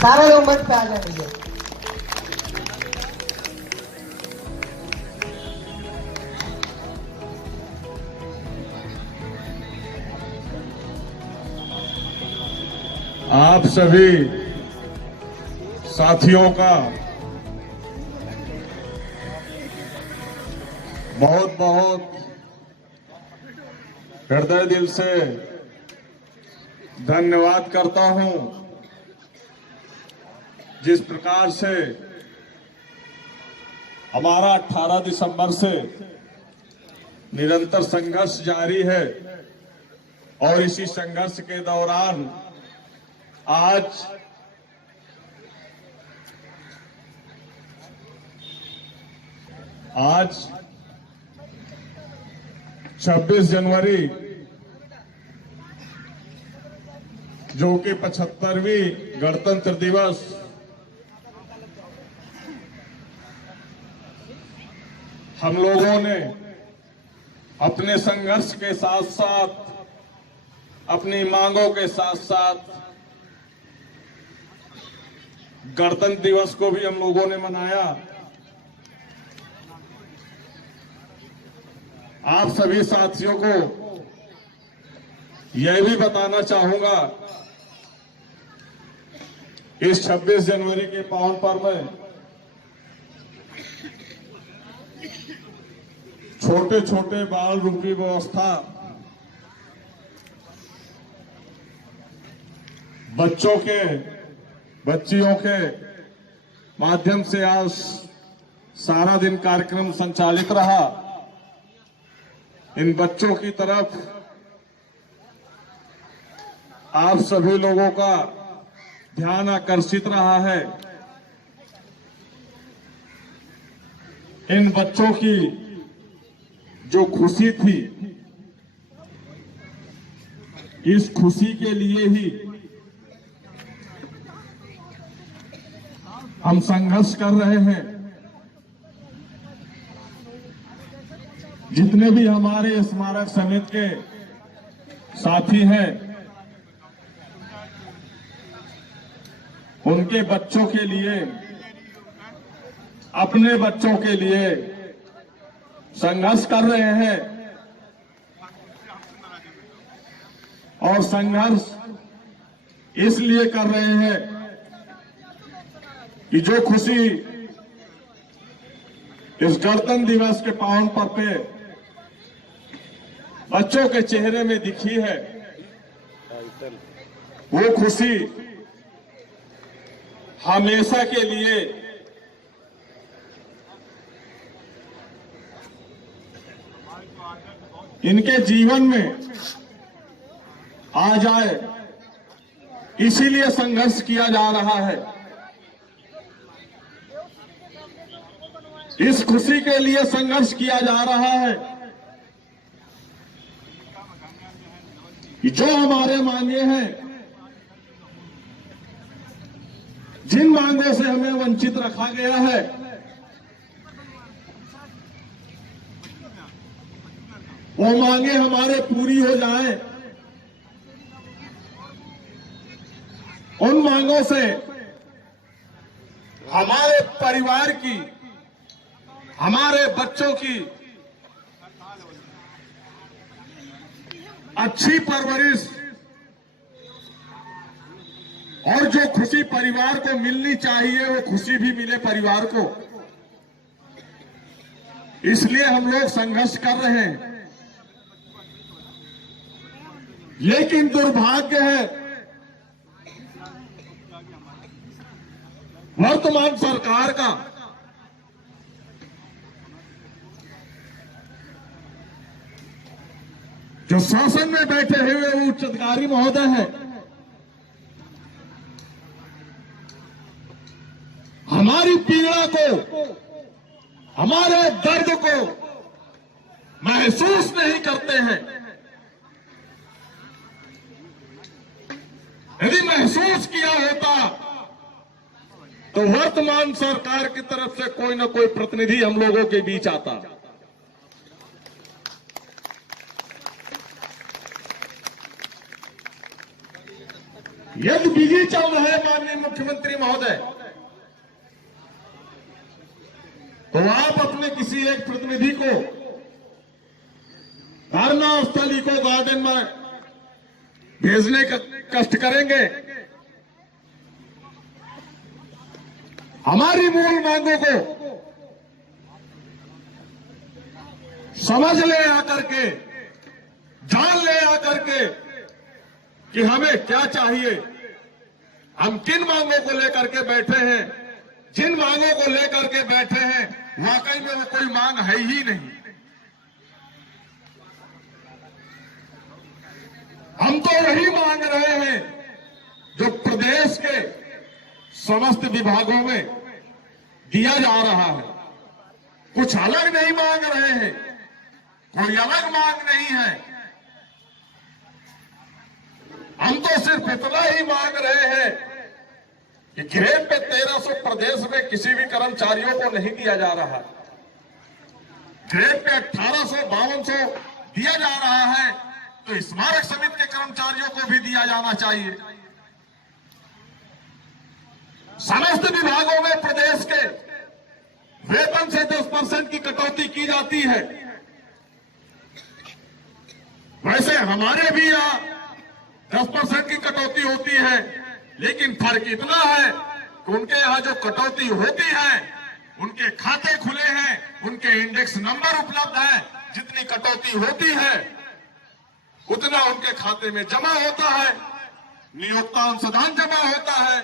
सारे लोग मंच पे आ जाएंगे। आप सभी साथियों का बहुत बहुत हृदय दिल से धन्यवाद करता हूं। जिस प्रकार से हमारा 18 दिसंबर से निरंतर संघर्ष जारी है और इसी संघर्ष के दौरान आज आज 26 जनवरी जो कि 75वीं गणतंत्र दिवस हम लोगों ने अपने संघर्ष के साथ साथ अपनी मांगों के साथ साथ गणतंत्र दिवस को भी हम लोगों ने मनाया। आप सभी साथियों को यह भी बताना चाहूंगा, इस 26 जनवरी के पावन पर्व में छोटे छोटे बाल रूपी व्यवस्था बच्चियों के माध्यम से आज सारा दिन कार्यक्रम संचालित रहा। इन बच्चों की तरफ आप सभी लोगों का ध्यान आकर्षित रहा है। इन बच्चों की जो खुशी थी, इस खुशी के लिए ही हम संघर्ष कर रहे हैं। जितने भी हमारे स्मारक समिति के साथी हैं, उनके बच्चों के लिए, अपने बच्चों के लिए संघर्ष कर रहे हैं। और संघर्ष इसलिए कर रहे हैं कि जो खुशी इस गणतंत्र दिवस के पावन पर्व पे बच्चों के चेहरे में दिखी है, वो खुशी हमेशा के लिए इनके जीवन में आ जाए, इसीलिए संघर्ष किया जा रहा है। इस खुशी के लिए संघर्ष किया जा रहा है कि जो हमारे मांगे हैं, जिन मांगों से हमें वंचित रखा गया है, वो मांगे हमारे पूरी हो जाएं। उन मांगों से हमारे परिवार की, हमारे बच्चों की अच्छी परवरिश और जो खुशी परिवार को मिलनी चाहिए, वो खुशी भी मिले परिवार को। इसलिए हम लोग संघर्ष कर रहे हैं। लेकिन दुर्भाग्य है, वर्तमान सरकार का जो शासन में बैठे हुए उच्च अधिकारी महोदय हैं, हमारी पीड़ा को, हमारे दर्द को महसूस नहीं करते हैं। यदि महसूस किया होता तो वर्तमान सरकार की तरफ से कोई न कोई प्रतिनिधि हम लोगों के बीच आता। यदि बिजी चल रहे हैं माननीय मुख्यमंत्री महोदय, तो आप अपने किसी एक प्रतिनिधि को धरना स्थल इको गार्डन में भेजने का कष्ट करेंगे। हमारी मूल मांगों को समझ ले आकर के, जान ले आकर के कि हमें क्या चाहिए, हम किन मांगों को लेकर के बैठे हैं। जिन मांगों को लेकर के बैठे हैं वाकई में वो कोई मांग है ही नहीं। हम तो वही मांग रहे हैं जो प्रदेश के समस्त विभागों में दिया जा रहा है। कुछ अलग नहीं मांग रहे हैं, कोई अलग मांग नहीं है। हम तो सिर्फ इतना ही मांग रहे हैं कि ग्रेड पे 1300 प्रदेश में किसी भी कर्मचारियों को नहीं दिया जा रहा, ग्रेड पे 1800-5200 दिया जा रहा है, तो स्मारक समिति के कर्मचारियों को भी दिया जाना चाहिए। समस्त विभागों में प्रदेश के वेतन से 10% की कटौती की जाती है। वैसे हमारे भी यहाँ 10% की कटौती होती है, लेकिन फर्क इतना है कि उनके यहाँ जो कटौती होती है उनके खाते खुले हैं, उनके इंडेक्स नंबर उपलब्ध है। जितनी कटौती होती है उतना उनके खाते में जमा होता है, नियोक्ता अंशदान जमा होता है।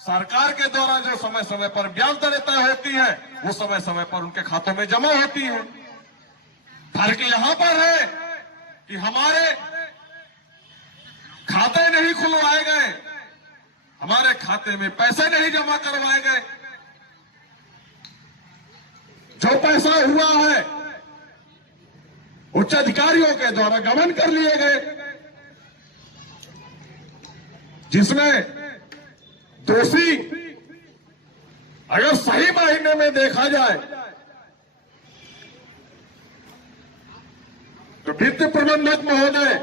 सरकार के द्वारा जो समय समय पर ब्याज दरें तय होती है वो समय समय पर उनके खातों में जमा होती है। फर्क यहां पर है कि हमारे खाते नहीं खुलवाए गए, हमारे खाते में पैसे नहीं जमा करवाए गए। जो पैसा हुआ है उच्च अधिकारियों के द्वारा गबन कर लिए गए, जिसमें दोषी अगर सही मायने में देखा जाए तो वित्त प्रबंधक महोदय,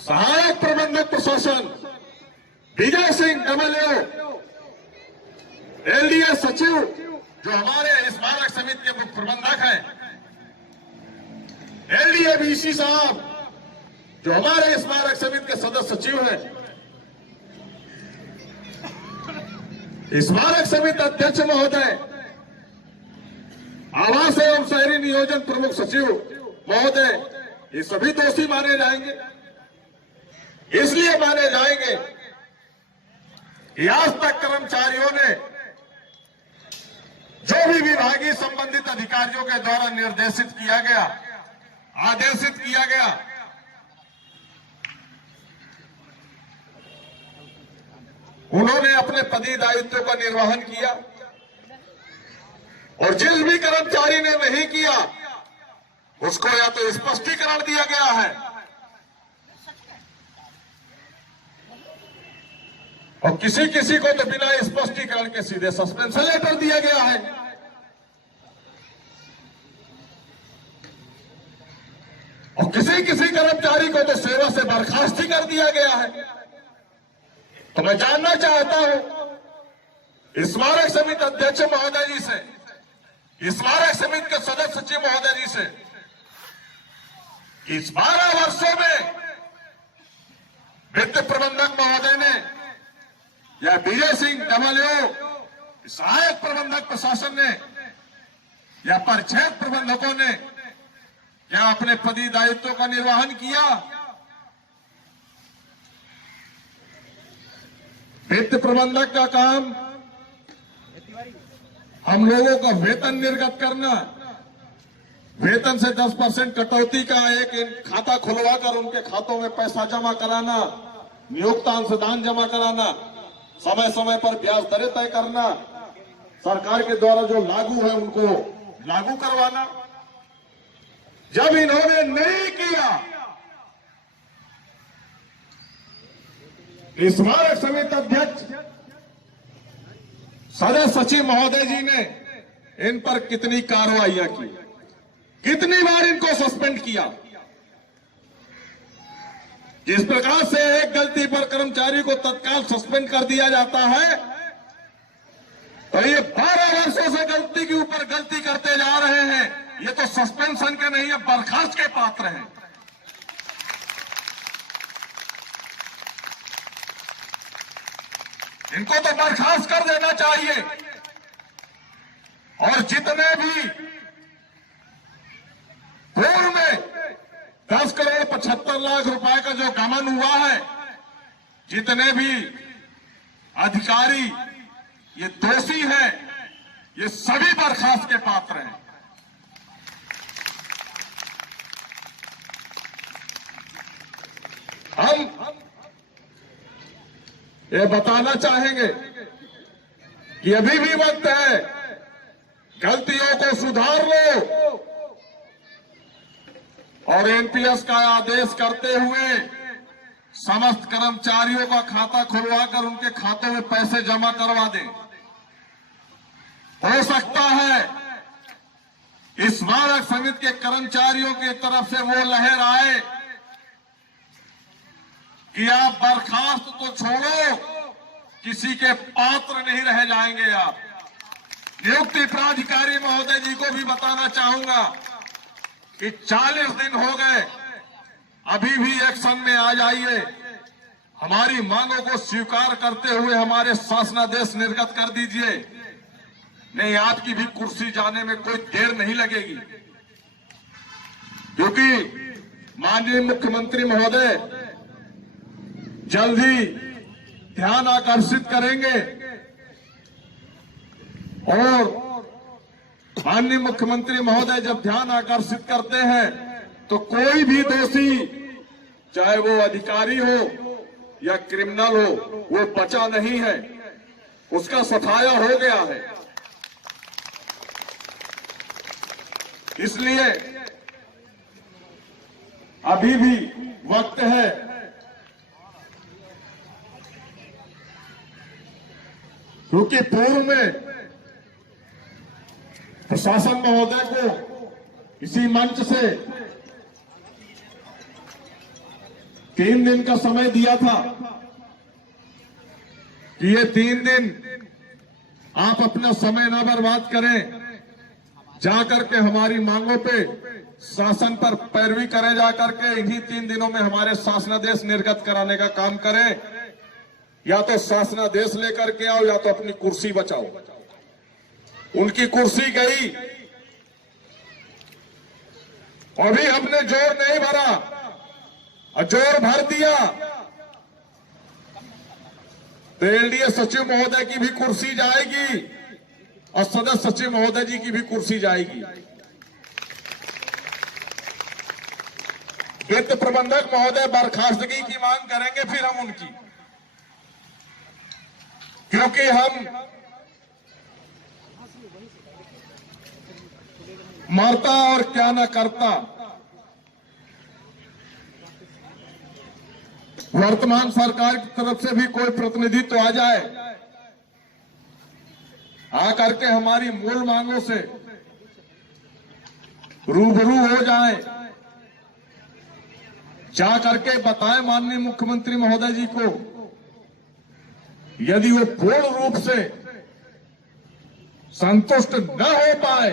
सहायक प्रबंधक प्रशासन विजय सिंह डमलियो, एलडीए सचिव जो हमारे स्मारक समिति के मुख्य प्रबंधक हैं, एलडीए बीसी साहब जो हमारे स्मारक समिति के सदस्य सचिव हैं, स्मारक समिति अध्यक्ष महोदय, आवास एवं शहरी नियोजन प्रमुख सचिव महोदय, ये सभी दोषी माने जाएंगे। इसलिए माने जाएंगे कि आज तक कर्मचारियों ने जो भी विभागीय संबंधित अधिकारियों के द्वारा निर्देशित किया गया, आदेशित किया गया, उन्होंने अपने पदी दायित्व का निर्वहन किया। और जिस भी कर्मचारी ने नहीं किया उसको या तो स्पष्टीकरण दिया गया है और किसी किसी को तो बिना स्पष्टीकरण के सीधे सस्पेंशन लेटर दिया गया है। और किसी किसी कर्मचारी को तो सेवा से बर्खास्त ही कर दिया गया है। तो मैं जानना चाहता हूं स्मारक समिति अध्यक्ष महोदय जी से, स्मारक समिति के सदस्य सचिव महोदय जी से, इस 12 वर्षों में वित्त प्रबंधक महोदय ने या विजय सिंह डमलियो सहायक प्रबंधक प्रशासन ने या परिक्षेत्र प्रबंधकों ने क्या अपने पदी दायित्व का निर्वहन किया? वित्त प्रबंधक का काम हम लोगों का वेतन निर्गत करना, वेतन से 10% कटौती का एक खाता खुलवाकर उनके खातों में पैसा जमा कराना, नियोक्ता अंशदान जमा कराना, समय समय पर ब्याज दरें तय करना, सरकार के द्वारा जो लागू है उनको लागू करवाना। जब इन्होंने नहीं किया, स्मारक समिति अध्यक्ष सदस्य सचिव महोदय जी ने इन पर कितनी कार्रवाइयां की, कितनी बार इनको सस्पेंड किया, जिस प्रकार से एक गलती पर कर्मचारी को तत्काल सस्पेंड कर दिया जाता है, तो ये 12 वर्षों से गलती के ऊपर गलती करते जा रहे हैं। ये तो सस्पेंशन के नहीं है, बर्खास्त के पात्र हैं। इनको तो बर्खास्त कर देना चाहिए। और जितने भी पूर्व में 10 करोड़ 75 लाख रुपए का जो गमन हुआ है, जितने भी अधिकारी ये दोषी हैं, ये सभी बर्खास्त के पात्र हैं। हम ये बताना चाहेंगे कि अभी भी वक्त है, गलतियों को सुधार लो और एनपीएस का आदेश करते हुए समस्त कर्मचारियों का खाता खुलवाकर उनके खातों में पैसे जमा करवा दें। हो सकता है इस मानक समिति के कर्मचारियों की तरफ से वो लहर आए कि आप बर्खास्त तो छोड़ो, किसी के पात्र नहीं रह जाएंगे आप। नियुक्ति प्राधिकारी महोदय जी को भी बताना चाहूंगा कि 40 दिन हो गए, अभी भी एक्शन में आ जाइए। हमारी मांगों को स्वीकार करते हुए हमारे शासनादेश निर्गत कर दीजिए। नहीं, आपकी भी कुर्सी जाने में कोई देर नहीं लगेगी, क्योंकि माननीय मुख्यमंत्री महोदय जल्द ही ध्यान आकर्षित करेंगे और माननीय मुख्यमंत्री महोदय जब ध्यान आकर्षित करते हैं तो कोई भी दोषी, चाहे वो अधिकारी हो या क्रिमिनल हो, वो बचा नहीं है, उसका सफाया हो गया है। इसलिए अभी भी वक्त है, क्योंकि पूर्व में प्रशासन महोदय को इसी मंच से 3 दिन का समय दिया था कि ये 3 दिन आप अपना समय न बर्बाद करें, जाकर के हमारी मांगों पे शासन पर पैरवी करें, जाकर के इन्हीं 3 दिनों में हमारे शासनादेश निर्गत कराने का काम करें। या तो शासनादेश लेकर के आओ या तो अपनी कुर्सी बचाओ। उनकी कुर्सी गई, अभी हमने जोर नहीं भरा और जोर भर दिया तो एलडीए सचिव महोदय की भी कुर्सी जाएगी और सदस्य सचिव महोदय जी की भी कुर्सी जाएगी। वित्त प्रबंधक महोदय बर्खास्तगी की मांग करेंगे, फिर हम उनकी, क्योंकि हम मरता और क्या न करता, वर्तमान सरकार की तरफ से भी कोई प्रतिनिधित्व आ जाए, आकर के हमारी मूल मांगों से रूबरू हो जाए, जा करके बताएं माननीय मुख्यमंत्री महोदय जी को। यदि वो पूर्ण रूप से संतुष्ट न हो पाए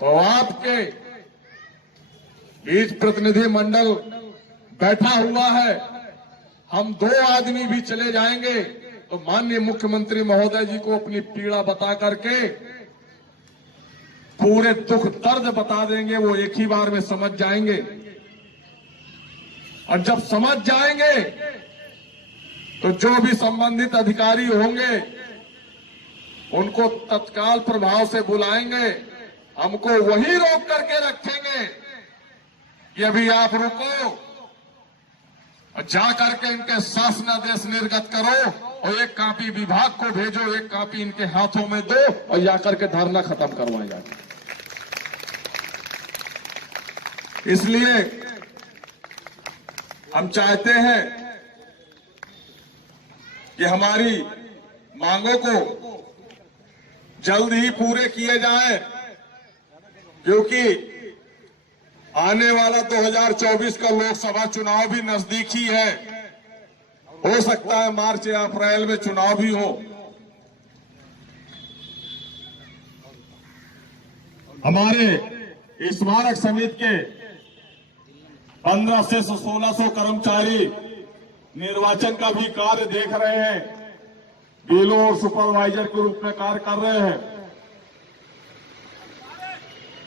तो आपके बीच प्रतिनिधि मंडल बैठा हुआ है, हम 2 आदमी भी चले जाएंगे तो माननीय मुख्यमंत्री महोदय जी को अपनी पीड़ा बता करके पूरे दुख दर्द बता देंगे। वो एक ही बार में समझ जाएंगे और जब समझ जाएंगे तो जो भी संबंधित अधिकारी होंगे उनको तत्काल प्रभाव से बुलाएंगे, हमको वही रोक करके रखेंगे कि अभी आप रुको, जा करके इनके शासनादेश निर्गत करो और एक कॉपी विभाग को भेजो, एक कॉपी इनके हाथों में दो और जाकर के धरना खत्म करवाए जाए। इसलिए हम चाहते हैं कि हमारी मांगों को जल्द ही पूरे किए जाए, क्योंकि आने वाला 2024 का लोकसभा चुनाव भी नजदीक ही है। हो सकता है मार्च या अप्रैल में चुनाव भी हो। हमारे स्मारक समिति के 15 से 1600 कर्मचारी निर्वाचन का भी कार्य देख रहे हैं, बीएलओ और सुपरवाइजर के रूप में कार्य कर रहे हैं।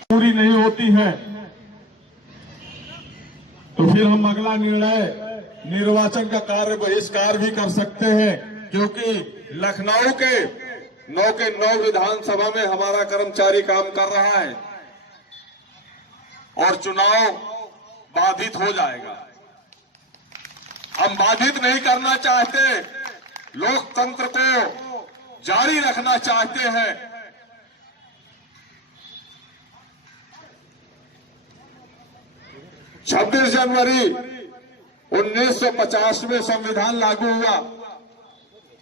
पूरी नहीं होती है तो फिर हम अगला निर्णय निर्वाचन का कार्य बहिष्कार भी कर सकते हैं, क्योंकि लखनऊ के 9 विधानसभा में हमारा कर्मचारी काम कर रहा है और चुनाव बाधित हो जाएगा। हम बाधित नहीं करना चाहते, लोकतंत्र को जारी रखना चाहते हैं। 26 जनवरी 1950 में संविधान लागू हुआ,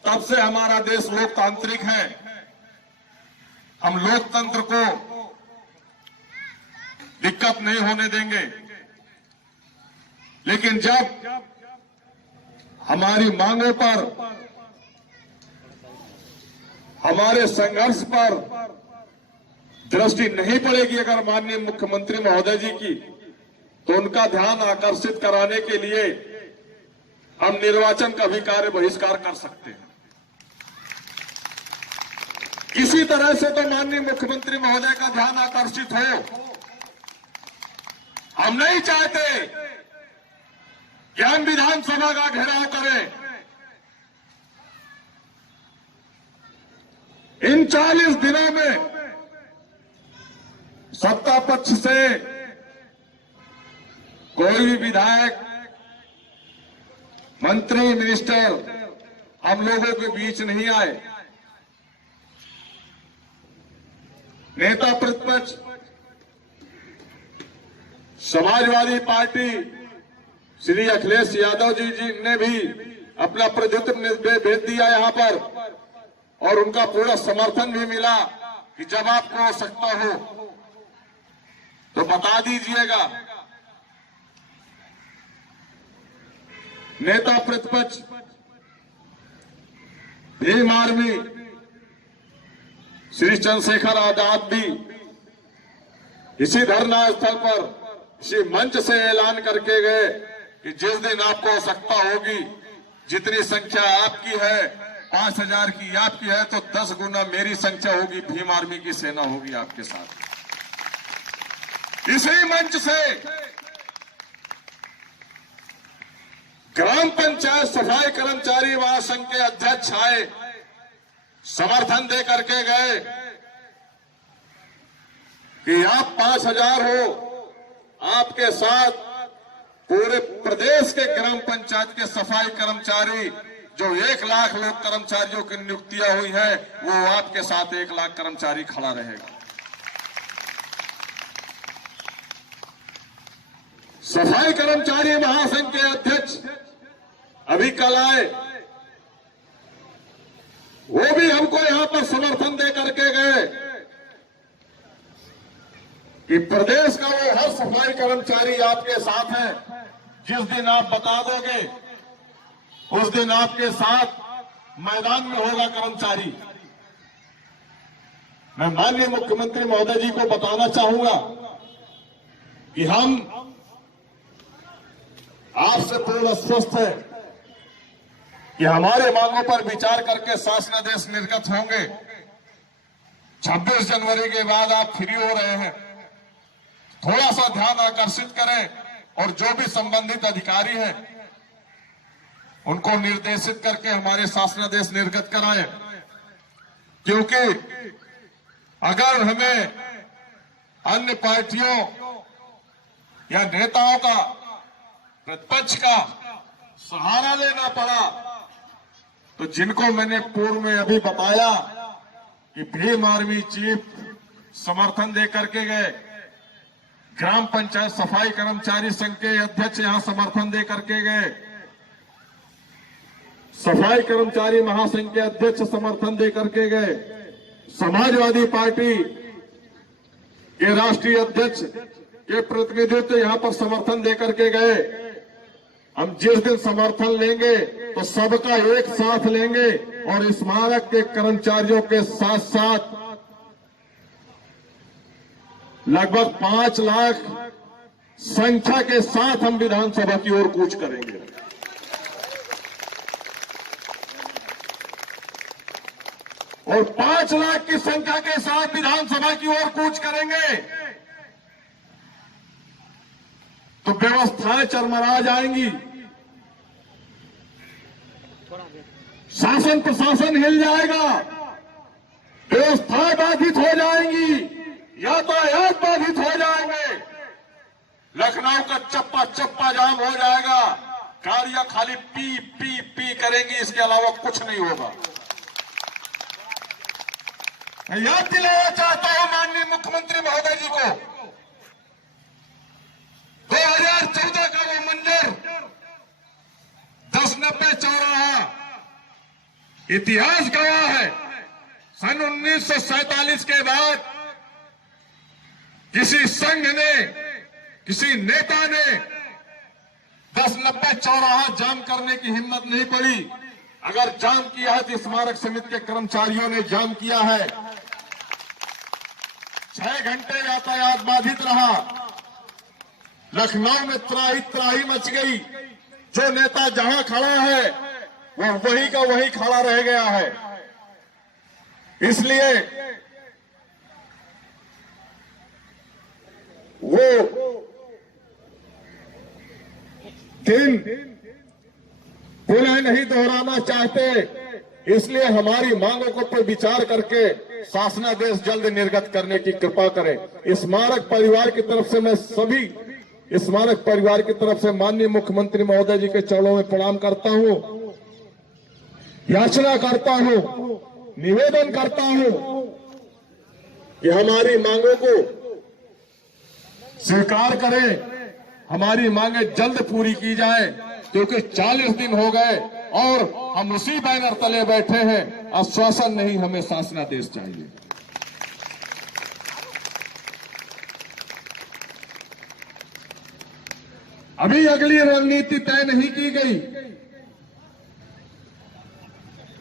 तब से हमारा देश लोकतांत्रिक है। हम लोकतंत्र को दिक्कत नहीं होने देंगे। लेकिन जब हमारी मांगों पर, हमारे संघर्ष पर दृष्टि नहीं पड़ेगी अगर माननीय मुख्यमंत्री महोदय जी की, तो उनका ध्यान आकर्षित कराने के लिए हम निर्वाचन का भी कार्य बहिष्कार कर सकते हैं। किसी तरह से तो माननीय मुख्यमंत्री महोदय का ध्यान आकर्षित हो। हम नहीं चाहते कि हम विधानसभा का घेराव करें। इन 40 दिनों में सत्ता पक्ष से कोई भी विधायक, मंत्री, मिनिस्टर हम लोगों के बीच नहीं आए। नेता प्रतिपक्ष समाजवादी पार्टी श्री अखिलेश यादव जी ने भी अपना प्रतिनिधित्व भेज दिया यहां पर, और उनका पूरा समर्थन भी मिला कि जब आपको आवश्यकता हो तो बता दीजिएगा। नेता प्रतिपक्ष भीम आर्मी श्री चंद्रशेखर आजाद भी इसी धरना स्थल पर, इसी मंच से ऐलान करके गए कि जिस दिन आपको आवश्यकता होगी, जितनी संख्या आपकी है 5000 की आपकी है, तो 10 गुना मेरी संख्या होगी, भीम आर्मी की सेना होगी आपके साथ। इसी मंच से ग्राम पंचायत सफाई कर्मचारी महासंघ के अध्यक्ष आए, समर्थन दे करके गए कि आप 5000 हो, आपके साथ पूरे प्रदेश के ग्राम पंचायत के सफाई कर्मचारी, जो 1 लाख लोग कर्मचारियों की नियुक्तियां हुई है, वो आपके साथ 1 लाख कर्मचारी खड़ा रहेगा। सफाई कर्मचारी महासंघ के अध्यक्ष अभी कल आए, वो भी हमको यहां पर समर्थन दे करके गए कि प्रदेश का वो हर सफाई कर्मचारी आपके साथ है। जिस दिन आप बता दोगे उस दिन आपके साथ मैदान में होगा कर्मचारी। मैं माननीय मुख्यमंत्री महोदय जी को बताना चाहूंगा कि हम आपसे पूर्ण आश्वस्त है कि हमारे मांगों पर विचार करके शासनादेश निर्गत होंगे। 26 जनवरी के बाद आप फ्री हो रहे हैं, थोड़ा सा ध्यान आकर्षित करें और जो भी संबंधित अधिकारी हैं उनको निर्देशित करके हमारे शासनादेश निर्गत कराएं, क्योंकि अगर हमें अन्य पार्टियों या नेताओं का, प्रतिपक्ष का सहारा लेना पड़ा, तो जिनको मैंने पूर्व में अभी बताया कि भीम आर्मी चीफ समर्थन दे करके गए, ग्राम पंचायत सफाई कर्मचारी संघ के अध्यक्ष यहां समर्थन दे करके गए, सफाई कर्मचारी महासंघ के अध्यक्ष समर्थन दे करके गए, समाजवादी पार्टी के राष्ट्रीय अध्यक्ष के प्रतिनिधित्व यहाँ पर समर्थन देकर के गए। हम जिस दिन समर्थन लेंगे तो सबका एक साथ लेंगे और स्मारक के कर्मचारियों के साथ साथ लगभग 5 लाख संख्या के साथ हम विधानसभा की ओर कूच करेंगे। और 5 लाख की संख्या के साथ विधानसभा की ओर कूच करेंगे तो व्यवस्थाएं चरमरा जाएंगी, शासन प्रशासन हिल जाएगा, व्यवस्थाएं बाधित हो जाएंगी, यातायात बाधित हो जाएंगे, लखनऊ का चप्पा चप्पा जाम हो जाएगा, गाड़ियां खाली पी पी पी करेंगी, इसके अलावा कुछ नहीं होगा। मैं याद दिलाना चाहता हूं माननीय मुख्यमंत्री महोदय जी को 2014 का वो मंदिर 1090 चौराहा इतिहास गवाह है। सन 1947 के बाद किसी संघ ने, किसी नेता ने 1090 चौराहा जाम करने की हिम्मत नहीं पड़ी। अगर जाम किया है तो स्मारक समिति के कर्मचारियों ने जाम किया है। 6 घंटे यातायात बाधित रहा, लखनऊ में त्राही त्राही मच गई। जो नेता जहां खड़ा है वो वही का वही खड़ा रह गया है। इसलिए वो दिन पुनः नहीं दोहराना चाहते, इसलिए हमारी मांगों को पर विचार करके शासनादेश जल्द निर्गत करने की कृपा करें। स्मारक परिवार की तरफ से मैं सभी स्मारक परिवार की तरफ से माननीय मुख्यमंत्री महोदय जी के चरणों में प्रणाम करता हूं, याचना करता हूं, निवेदन करता हूं कि हमारी मांगों को स्वीकार करें, हमारी मांगे जल्द पूरी की जाए, क्योंकि 40 दिन हो गए और हम उसी बैनर तले बैठे हैं। आश्वासन नहीं, हमें शासनादेश चाहिए। अभी अगली रणनीति तय नहीं की गई।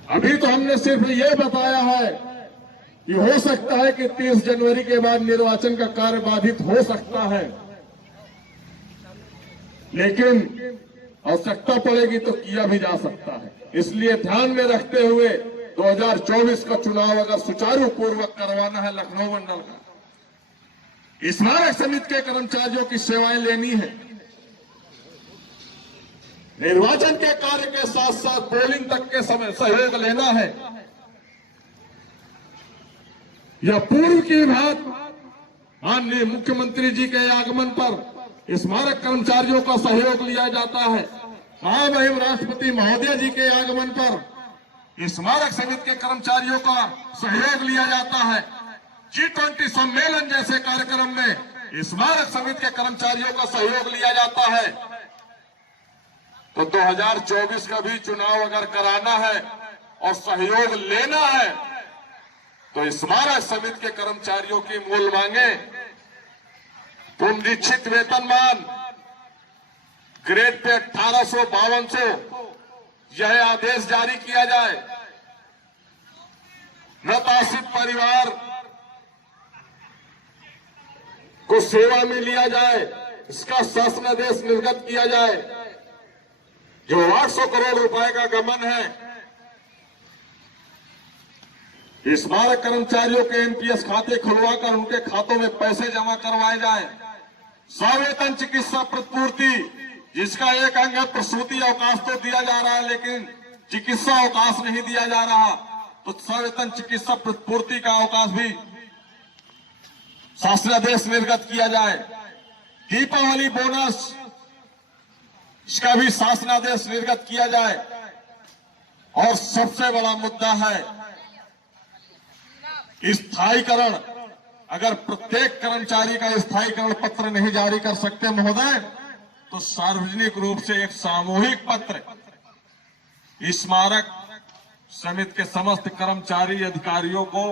अभी तो हमने सिर्फ ये बताया है कि हो सकता है कि 30 जनवरी के बाद निर्वाचन का कार्य बाधित हो सकता है, लेकिन आवश्यकता पड़ेगी तो किया भी जा सकता है। इसलिए ध्यान में रखते हुए 2024 का चुनाव अगर सुचारू पूर्वक करवाना है लखनऊ मंडल का, स्मारक समिति के कर्मचारियों की सेवाएं लेनी है, निर्वाचन के कार्य के साथ साथ पोलिंग तक के समय सहयोग लेना है, या पूर्व की बात माननीय मुख्यमंत्री जी के आगमन पर स्मारक कर्मचारियों का सहयोग लिया जाता है, महामहिम राष्ट्रपति महोदय जी के आगमन पर स्मारक समिति के कर्मचारियों का सहयोग लिया जाता है, G20 सम्मेलन जैसे कार्यक्रम में स्मारक समिति के कर्मचारियों का सहयोग लिया जाता है, तो 2024 का भी चुनाव अगर कराना है और सहयोग लेना है तो स्मारक समिति के कर्मचारियों की मूल मांगे पुनरीक्षित वेतनमान ग्रेड पे 1852 यह आदेश जारी किया जाए, मृत आश्रित परिवार को सेवा में लिया जाए, इसका शासनादेश निर्गत किया जाए, जो 800 करोड़ रुपए का गबन है स्मारक कर्मचारियों के एनपीएस खाते खुलवाकर उनके खातों में पैसे जमा करवाए जाए, सवेतन चिकित्सा प्रतिपूर्ति जिसका एक अंग है प्रसूति अवकाश तो दिया जा रहा है लेकिन चिकित्सा अवकाश नहीं दिया जा रहा, तो सवेतन चिकित्सा प्रतिपूर्ति का अवकाश भी शासनादेश निर्गत किया जाए, दीपावली बोनस इसका भी शासनादेश निर्गत किया जाए, और सबसे बड़ा मुद्दा है स्थायीकरण। अगर प्रत्येक कर्मचारी का स्थायीकरण पत्र नहीं जारी कर सकते महोदय, तो सार्वजनिक रूप से एक सामूहिक पत्र स्मारक समिति के समस्त कर्मचारी अधिकारियों को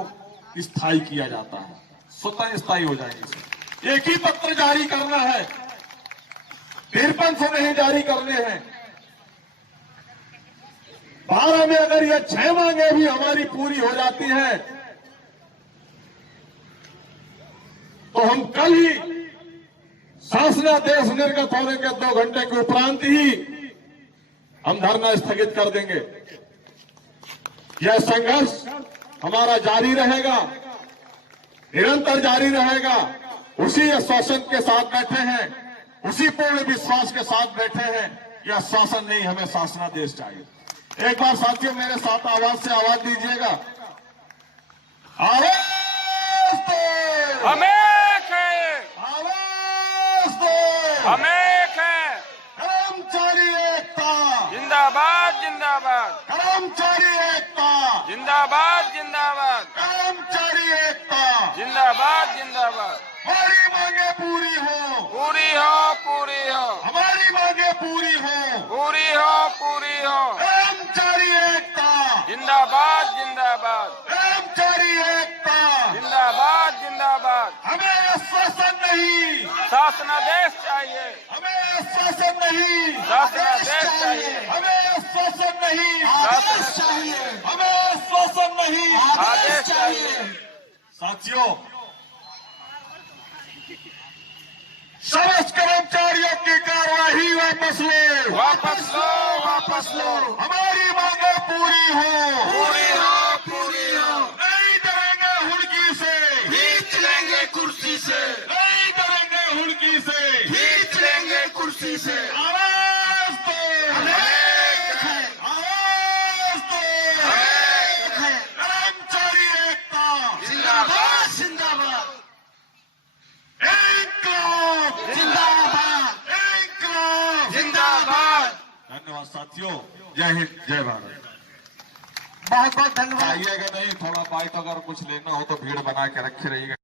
स्थायी किया जाता है, स्वतः स्थायी हो जाएंगे। एक ही पत्र जारी करना है, 5300 नहीं जारी करने हैं। 12 में अगर ये 6 मांगे भी हमारी पूरी हो जाती है तो हम कल ही शासना देश निर्गत होने के 2 घंटे के उपरांत ही हम धरना स्थगित कर देंगे। यह संघर्ष हमारा जारी रहेगा, निरंतर जारी रहेगा। उसी आश्वासन के साथ बैठे हैं, उसी पूर्ण विश्वास के साथ बैठे हैं। यह शासन नहीं, हमें शासनादेश चाहिए। एक बार साथियों मेरे साथ आवाज से आवाज दीजिएगा। आवाज दो, हम एक हैं, आवाज दो, हम एक हैं। कर्मचारी एकता, जिंदाबाद जिंदाबाद, कर्मचारी एकता, जिंदाबाद जिंदाबाद, कर्मचारी एकता। जिंदाबाद जिंदाबाद। हमारी मांगे पूरी हो, पूरी हो पूरी हो, हमारी मांगे पूरी हो। पूरी हो पूरी हो। कर्मचारी एकता, जिंदाबाद जिंदाबाद, कर्मचारी एकता। जिंदाबाद जिंदाबाद। हमें आश्वासन नहीं, शासनादेश चाहिए, हमें आश्वासन नहीं, शासनादेश चाहिए, हमें आश्वासन नहीं, आदेश चाहिए, हमें आश्वासन नहीं, आदेश चाहिए। साथियों, समस्त कर्मचारियों की कार्यवाही वापस लो, वापस लो वापस लो। हमारी मांगे पूरी हो, पूरी हो पूरी हो। नहीं डरेंगे हुड़की से, खींच लेंगे कुर्सी से, नहीं डरेंगे हुड़की से, खींच लेंगे कुर्सी से। आवाज दो, आवाज दो, कर्मचारी एकता, जिंदाबाद जिंदाबाद, इंकलाब, जिंदाबाद इंकलाब। जिंदाबाद। धन्यवाद साथियों, जय हिंद जय भारत। बहुत बहुत धन्यवाद। आइएगा नहीं, थोड़ा बाइट अगर कुछ लेना हो तो भीड़ बना के रखे रहिएगा।